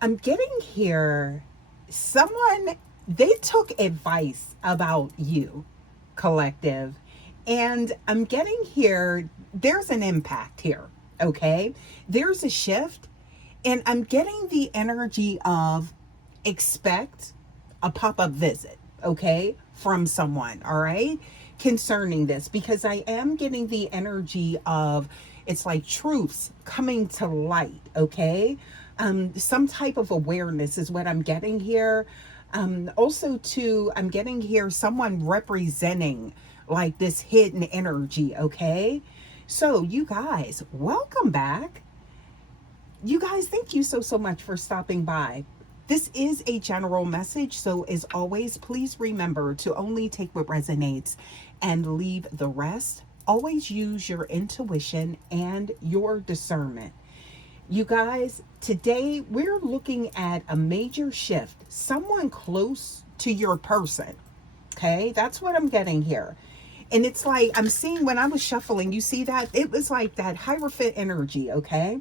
I'm getting here someone, they took advice about you, collective, and I'm getting here there's an impact here, okay? There's a shift, and I'm getting the energy of expect a pop-up visit, okay, from someone, all right, concerning this, because I am getting the energy of it's like truths coming to light, okay? Some type of awareness is what I'm getting here. Also, too, I'm getting here someone representing like this hidden energy, okay? So, you guys, welcome back. You guys, thank you so much for stopping by. This is a general message, so as always, please remember to only take what resonates and leave the rest. Always use your intuition and your discernment. You guys, today we're looking at a major shift, someone close to your person. Okay, that's what I'm getting here. And it's like I'm seeing when I was shuffling, you see that? It was like that Hierophant energy, okay?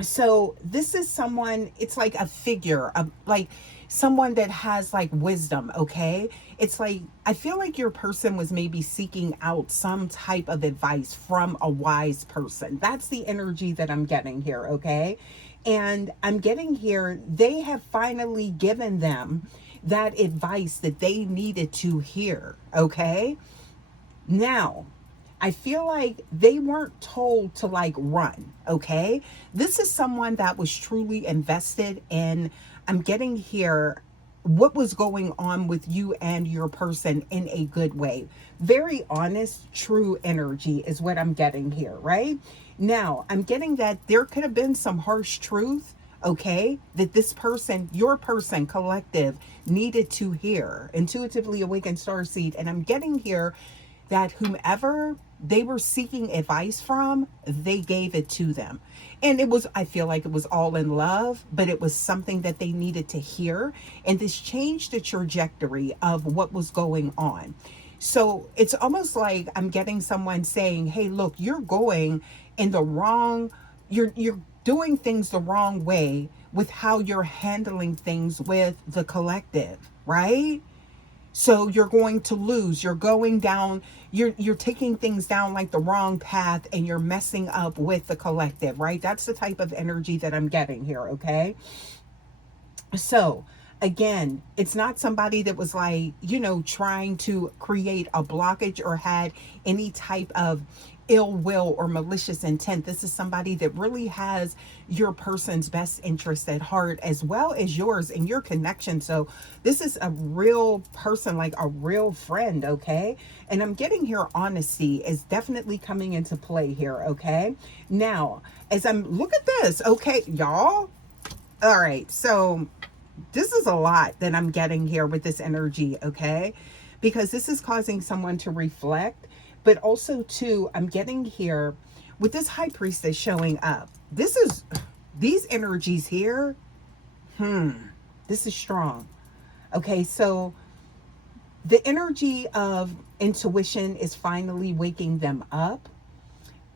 So this is someone, it's like a figure of like someone that has like wisdom, okay? It's like I feel like your person was maybe seeking out some type of advice from a wise person. That's the energy that I'm getting here, okay? And I'm getting here they have finally given them that advice that they needed to hear, okay? Now, I feel like they weren't told to like run, okay? This is someone that was truly invested in, I'm getting here, what was going on with you and your person in a good way. Very honest, true energy is what I'm getting here, right? Now, I'm getting that there could have been some harsh truth, okay, that this person, your person, collective, needed to hear. Intuitively awakened starseed. And I'm getting here that whomever they were seeking advice from, they gave it to them. And it was, I feel like it was all in love, but it was something that they needed to hear. And this changed the trajectory of what was going on. So it's almost like I'm getting someone saying, hey, look, you're going in the wrong, you're doing things the wrong way with how you're handling things with the collective, right? So you're going to lose. You're going down, you're taking things down like the wrong path, and you're messing up with the collective, right? That's the type of energy that I'm getting here, okay? So again, it's not somebody that was like, trying to create a blockage or had any type of ill will or malicious intent. This is somebody that really has your person's best interest at heart, as well as yours and your connection. So this is a real person, like a real friend, okay? And I'm getting here honesty is definitely coming into play here, okay? Now, as I'm look at this, okay, y'all. All right, so this is a lot that I'm getting here with this energy, okay? Because this is causing someone to reflect, but also too, I'm getting here with this high priestess showing up. This is these energies here. This is strong. Okay, so the energy of intuition is finally waking them up,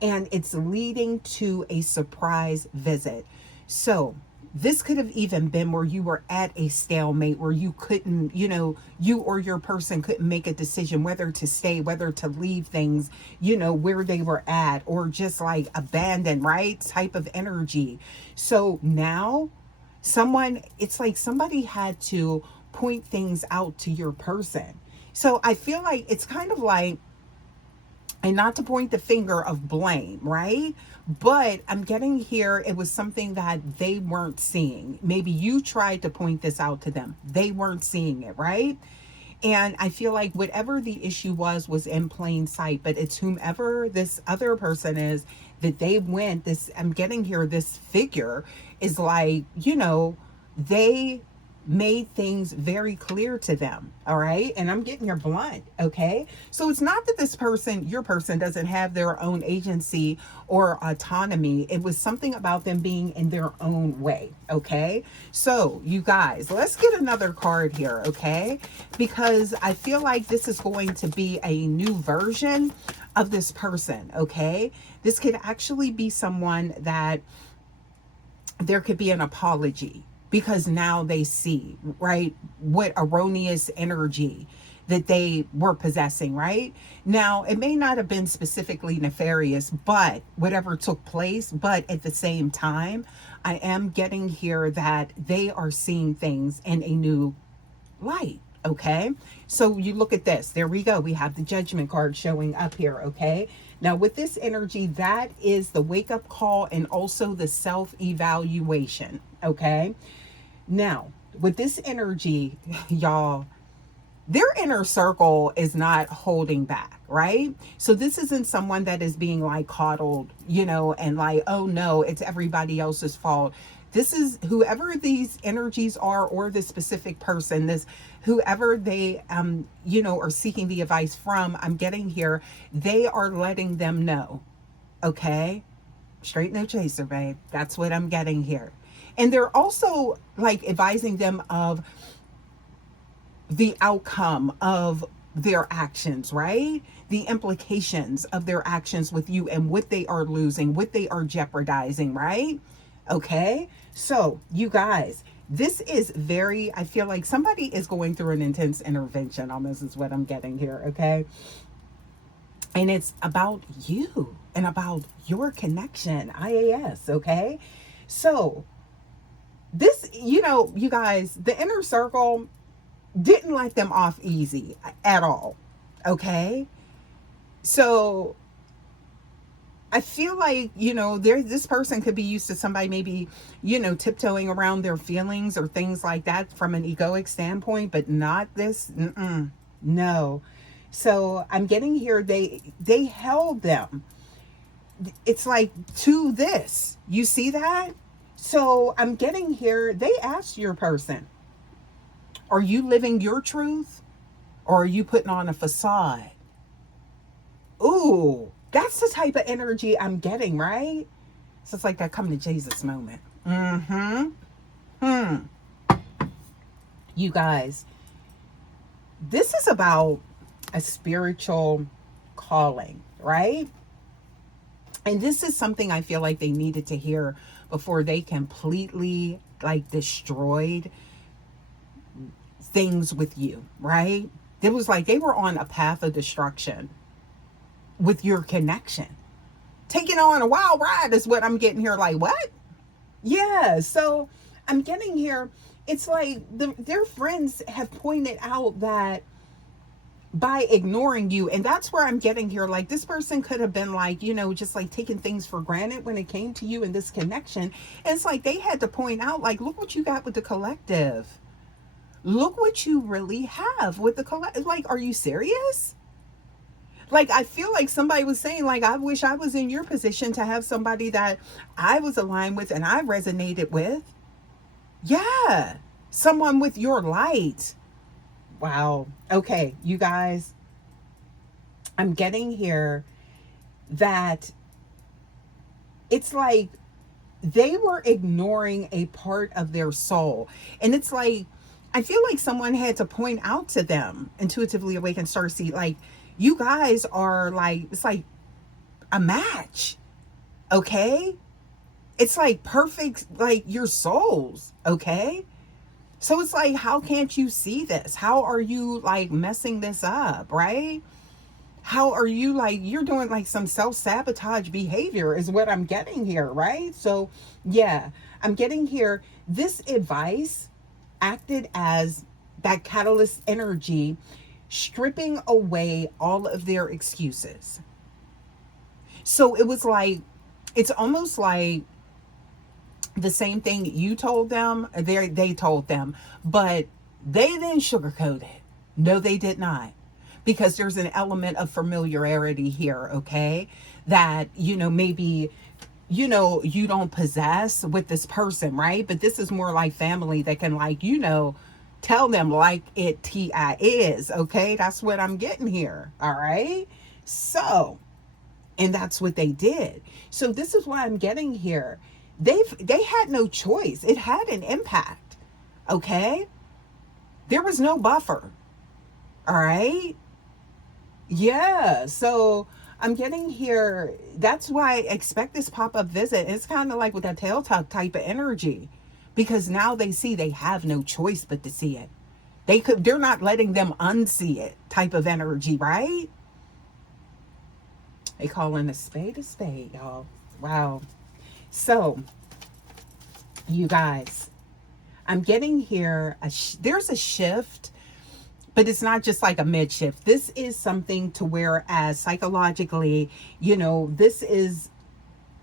and it's leading to a surprise visit. So this could have even been where you were at a stalemate, where you couldn't, you or your person couldn't make a decision whether to stay, whether to leave things, where they were at, or just like abandon, right? Type of energy. So now it's like somebody had to point things out to your person. So I feel like it's kind of like, and not to point the finger of blame, right? But I'm getting here, it was something that they weren't seeing. Maybe you tried to point this out to them, they weren't seeing it, right? And I feel like whatever the issue was in plain sight, but it's whomever this other person is that they went, this, I'm getting here, this figure is like, they made things very clear to them. All right. And I'm getting your blunt. Okay. So it's not that this person, your person, doesn't have their own agency or autonomy. It was something about them being in their own way. Okay. So you guys, let's get another card here. Okay. Because I feel like this is going to be a new version of this person. Okay. This could actually be someone that there could be an apology because now they see, right, what erroneous energy that they were possessing, right? Now, it may not have been specifically nefarious, but whatever took place, but at the same time, I am getting here that they are seeing things in a new light. Okay, so you look at this, there we go, we have the judgment card showing up here. Okay, now with this energy, that is the wake up call and also the self evaluation. Okay, now with this energy, y'all, their inner circle is not holding back, right? So this isn't someone that is being like coddled, and like, oh no, it's everybody else's fault. This is whoever these energies are, or this specific person, this whoever they are seeking the advice from. I'm getting here, they are letting them know. Okay, straight no chaser, babe. That's what I'm getting here. And they're also like advising them of the outcome of their actions, right? The implications of their actions with you and what they are losing, what they are jeopardizing, right? Okay. So, you guys, this is very, I feel like somebody is going through an intense intervention, almost is what I'm getting here. Okay. And it's about you and about your connection, IAS. Okay. So, this, you guys, the inner circle didn't let them off easy at all. Okay. So I feel like, this person could be used to somebody maybe, tiptoeing around their feelings or things like that from an egoic standpoint, but not this. No. So I'm getting here, they held them. It's like to this. You see that? So I'm getting here, they asked your person, are you living your truth or are you putting on a facade? Ooh, that's the type of energy I'm getting, right? So it's like that come to Jesus moment. You guys, this is about a spiritual calling, right? And this is something I feel like they needed to hear before they completely like destroyed things with you, right? It was like they were on a path of destruction with your connection. Taking on a wild ride is what I'm getting here. Like, what? Yeah, so I'm getting here. It's like their friends have pointed out that by ignoring you, and that's where I'm getting here. Like, this person could have been like, just like taking things for granted when it came to you and this connection. And it's like they had to point out, like, look what you got with the collective. Look what you really have with the collective. Like, are you serious? Like, I feel like somebody was saying, like, I wish I was in your position to have somebody that I was aligned with and I resonated with. Yeah. Someone with your light. Wow. Okay, you guys, I'm getting here that it's like they were ignoring a part of their soul. And it's like, I feel like someone had to point out to them, intuitively awakened starseed, like, you guys are like, it's like a match. Okay. It's like perfect, like your souls. Okay. So it's like, how can't you see this? How are you like messing this up? Right? How are you like, you're doing like some self-sabotage behavior is what I'm getting here. Right? So yeah, I'm getting here. This advice acted as that catalyst energy, stripping away all of their excuses. So it was like, it's almost like the same thing you told them, they told them, but they didn't sugarcoat it. No, they did not. Because there's an element of familiarity here, okay? That, maybe, you don't possess with this person, right? But this is more like family that can, like, tell them like it TI is, okay? That's what I'm getting here, all right? So, and that's what they did. So this is what I'm getting here. They had no choice. It had an impact, okay? There was no buffer, all right? Yeah, so I'm getting here. That's why expect this pop-up visit. It's kind of like with that tail tuck type of energy, because now they see they have no choice but to see it. They're not letting them unsee it type of energy, right? They calling a spade, y'all. Wow. So, you guys, I'm getting here. There's a shift, but it's not just like a mid shift. This is something to where, as psychologically, this is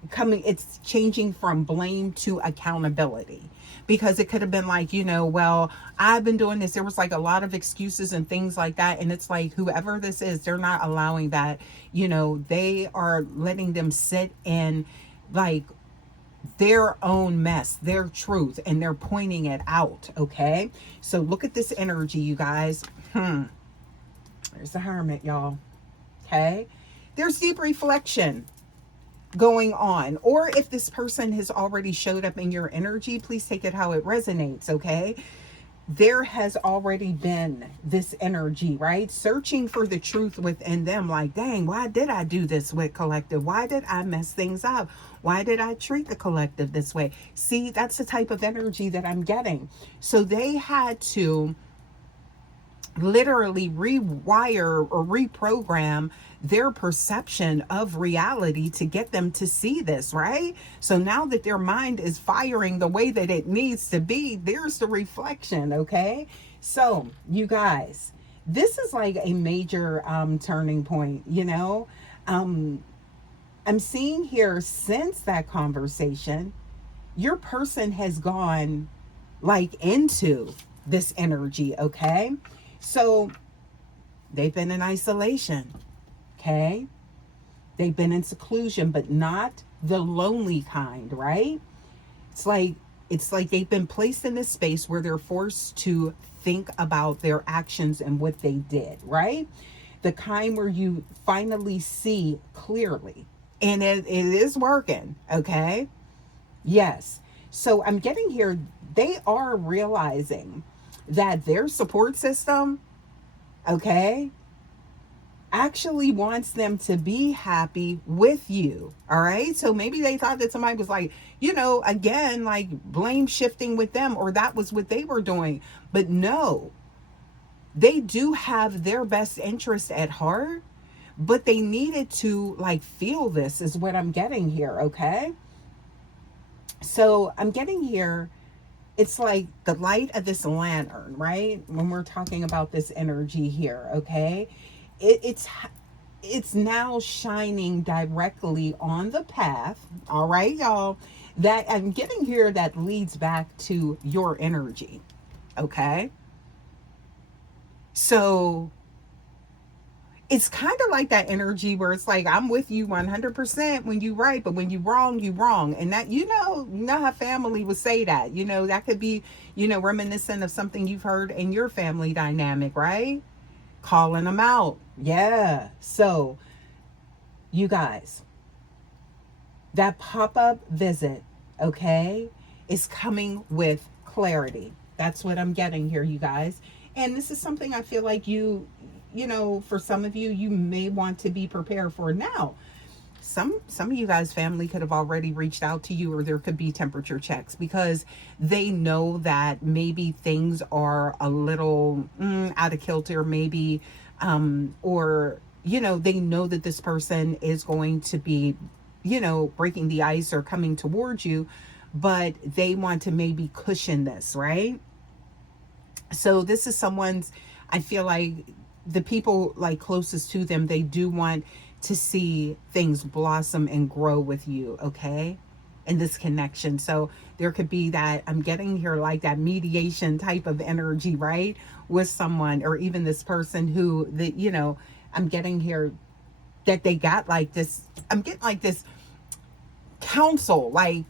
coming, it's changing from blame to accountability, because it could have been like, well, I've been doing this. There was like a lot of excuses and things like that, and it's like, whoever this is, they're not allowing that. They are letting them sit in like their own mess, their truth, and they're pointing it out. Okay, so look at this energy, you guys. There's the Hermit, y'all. Okay, there's deep reflection going on, or if this person has already showed up in your energy, please take it how it resonates. Okay, there has already been this energy, right, searching for the truth within them, like, dang, why did I do this with collective? Why did I mess things up? Why did I treat the collective this way? See, that's the type of energy that I'm getting. So they had to literally rewire or reprogram their perception of reality to get them to see this, right? So now that their mind is firing the way that it needs to be, there's the reflection. Okay, so you guys, this is like a major turning point. I'm seeing here, since that conversation, your person has gone like into this energy. Okay, so they've been in isolation. Okay, they've been in seclusion, but not the lonely kind, right? It's like they've been placed in this space where they're forced to think about their actions and what they did, right? The kind where you finally see clearly, and it is working. Okay, yes. So I'm getting here, they are realizing that their support system, okay, actually wants them to be happy with you. All right, so maybe they thought that somebody was like, again, like blame shifting with them, or that was what they were doing. But no, they do have their best interest at heart, but they needed to like feel this, is what I'm getting here. Okay, so I'm getting here, it's like the light of this lantern, right? When we're talking about this energy here. Okay, it's now shining directly on the path, all right, y'all, that I'm getting here, that leads back to your energy. Okay, so it's kind of like that energy where it's like, I'm with you 100% when you right, but when you wrong, you wrong. And that, how family would say that, that could be, reminiscent of something you've heard in your family dynamic, right? Calling them out. Yeah. So you guys, that pop-up visit, okay, is coming with clarity. That's what I'm getting here, you guys. And this is something I feel like for some of you, you may want to be prepared for now. Some of you guys' family could have already reached out to you, or there could be temperature checks, because they know that maybe things are a little out of kilter, maybe, or they know that this person is going to be, breaking the ice or coming towards you, but they want to maybe cushion this, right? So this is someone's, I feel like the people like closest to them, they do want to see things blossom and grow with you. Okay, in this connection. So there could be that, I'm getting here, like that mediation type of energy, right, with someone, or even this person who, that I'm getting here that they got like this, I'm getting like this counsel, like,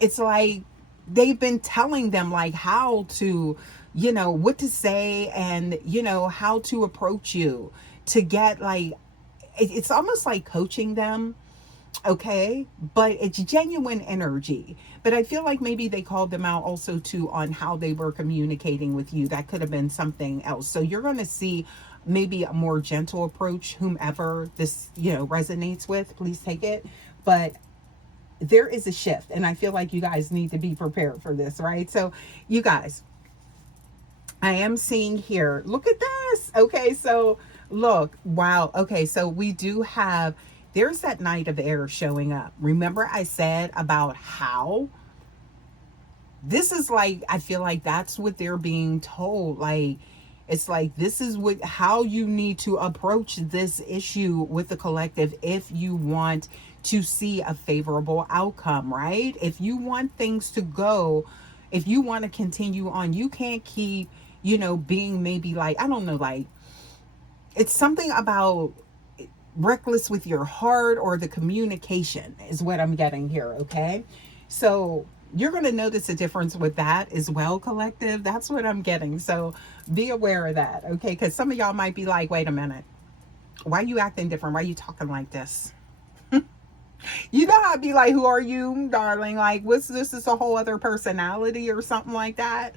it's like they've been telling them like how to, what to say, and how to approach you, to get like, it's almost like coaching them. Okay, but it's genuine energy. But I feel like maybe they called them out also too on how they were communicating with you. That could have been something else. So you're going to see maybe a more gentle approach. Whomever this, resonates with, please take it. But there is a shift, and I feel like you guys need to be prepared for this, right? So, you guys, I am seeing here, look at this. Okay, so look, wow. Okay, so we do have, there's that Knight of Air showing up. Remember, I said about how this is like, I feel like that's what they're being told. Like, it's like, this is what, how you need to approach this issue with the collective if you want to see a favorable outcome, right? If you want things to go, if you want to continue on, you can't keep, being maybe like, I don't know, like, it's something about reckless with your heart, or the communication is what I'm getting here, okay? So you're going to notice a difference with that as well, collective. That's what I'm getting. So be aware of that, okay? Because some of y'all might be like, wait a minute, why are you acting different? Why are you talking like this? You know how I'd be like, who are you, darling? Like, what's this? Is a whole other personality or something like that?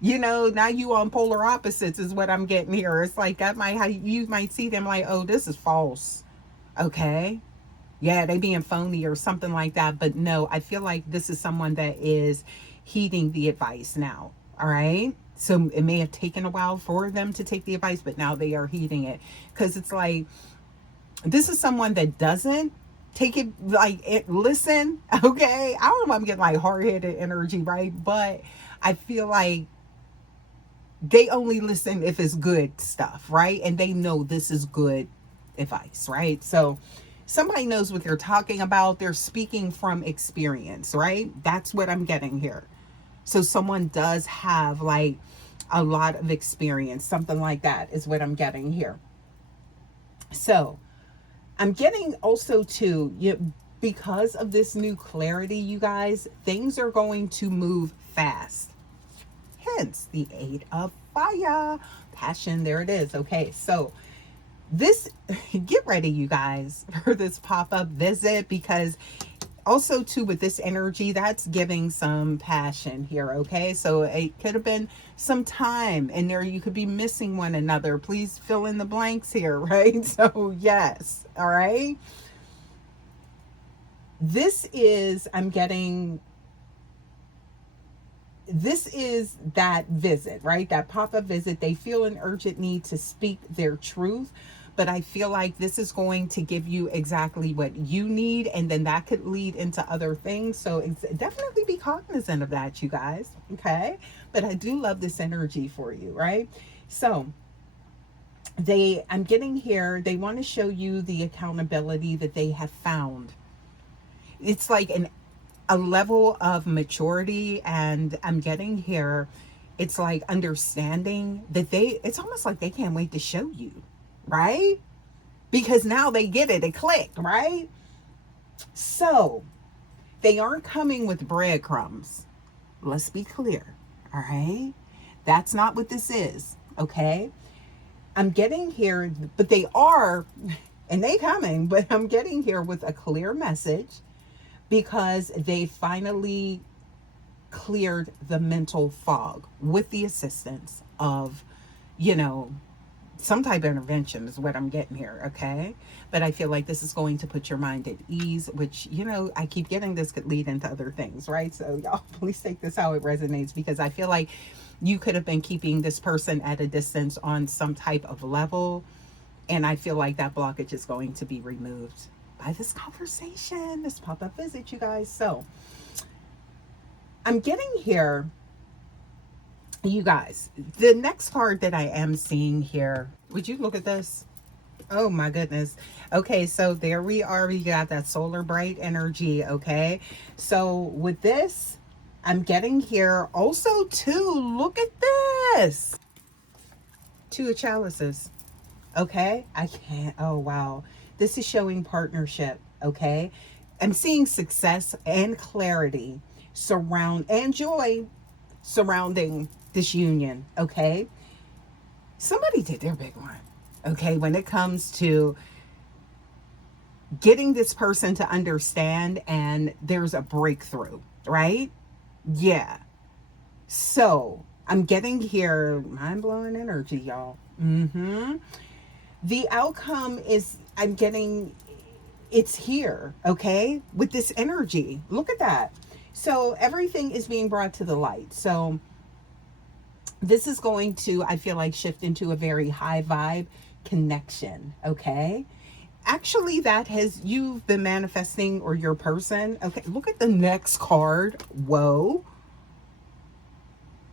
Now you on polar opposites is what I'm getting here. It's like that might, how you might see them like, oh, this is false. Okay. Yeah, they being phony or something like that. But no, I feel like this is someone that is heeding the advice now. All right. So it may have taken a while for them to take the advice, but now they are heeding it. Because it's like, this is someone that doesn't take it, like, listen. Okay. I don't know if I'm getting like hard-headed energy, right? But I feel like they only listen if it's good stuff, right? And they know this is good advice, right? So somebody knows what they're talking about. They're speaking from experience, right? That's what I'm getting here. So someone does have like a lot of experience, something like that is what I'm getting here. So I'm getting also too, because of this new clarity, you guys, things are going to move fast. Hence the 8 of Fire. Passion, there it is. Okay, so this, get ready, you guys, for this pop-up visit, because also too with this energy, that's giving some passion here, okay? So it could have been some time in there, you could be missing one another. Please fill in the blanks here, right? So yes, all right. This is, I'm getting, this is that visit, right? That pop-up visit. They feel an urgent need to speak their truth, but I feel like this is going to give you exactly what you need, and then that could lead into other things. So it's definitely be cognizant of that, you guys, okay? But I do love this energy for you, right? So I'm getting here, they want to show you the accountability that they have found. It's like a level of maturity, and I'm getting here, it's like understanding that it's almost like they can't wait to show you, right? Because now they get it clicked, right? So they aren't coming with breadcrumbs. Let's be clear, all right? That's not what this is, okay? I'm getting here, but they are, and they coming, but I'm getting here with a clear message, because they finally cleared the mental fog with the assistance of, some type of intervention is what I'm getting here, okay? But I feel like this is going to put your mind at ease, which, I keep getting this could lead into other things, right? So y'all, please take this how it resonates, because I feel like you could have been keeping this person at a distance on some type of level, and I feel like that blockage is going to be removed by this conversation, this pop-up visit, you guys. So I'm getting here, you guys, the next card that I am seeing here, would you look at this? Oh my goodness. Okay, so there we are. We got that solar bright energy, okay? So with this, I'm getting here also too, look at this. 2 of chalices, okay? I can't, oh wow. This is showing partnership, okay? I'm seeing success and clarity and joy surrounding this union, okay? Somebody did their big one, okay? When it comes to getting this person to understand, and there's a breakthrough, right? Yeah. So I'm getting here, mind-blowing energy, y'all. Mm-hmm. The outcome is, I'm getting, it's here, okay, with this energy. Look at that. So everything is being brought to the light. So this is going to, I feel like, shift into a very high vibe connection, okay? Actually, that has, you've been manifesting, or your person. Okay, look at the next card. Whoa.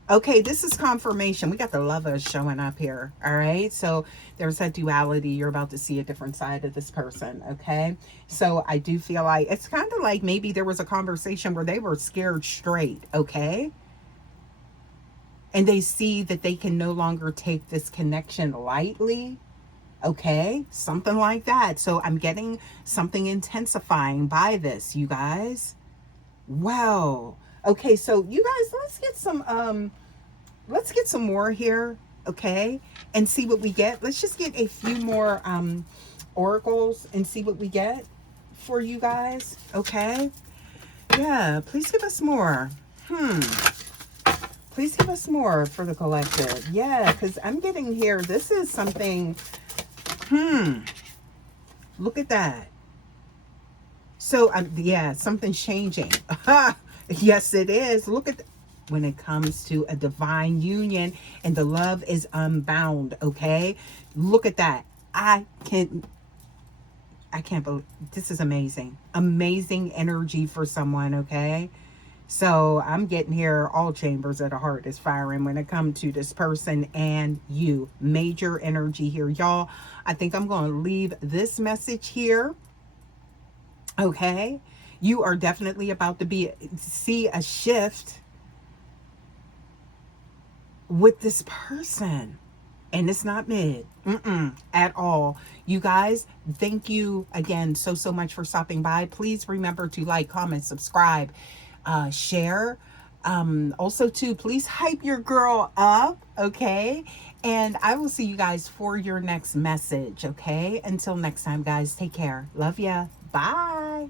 Okay, this is confirmation. We got the lovers showing up here. All right. So there's that duality. You're about to see a different side of this person. Okay. So I do feel like it's kind of like maybe there was a conversation where they were scared straight. Okay. And they see that they can no longer take this connection lightly. Okay. Something like that. So I'm getting something intensifying by this, you guys. Wow. Okay. So you guys, let's get some more here, okay, and see what we get. Let's just get a few more oracles and see what we get for you guys, okay? Yeah, please give us more. Please give us more for the collective. Yeah, because I'm getting here, this is something. Look at that. So yeah, something's changing. Yes, it is. Look at when it comes to a divine union, and the love is unbound. Okay, look at that. I can't believe this is amazing. Amazing energy for someone. Okay, so I'm getting here. All chambers of the heart is firing when it comes to this person and you. Major energy here, y'all. I think I'm going to leave this message here. Okay, you are definitely about to see a shift with this person, and it's not mid at all. You guys, thank you again so much for stopping by. Please remember to like, comment, subscribe, share. Also too, please hype your girl up, okay? And I will see you guys for your next message, okay? Until next time, guys, take care. Love ya. Bye.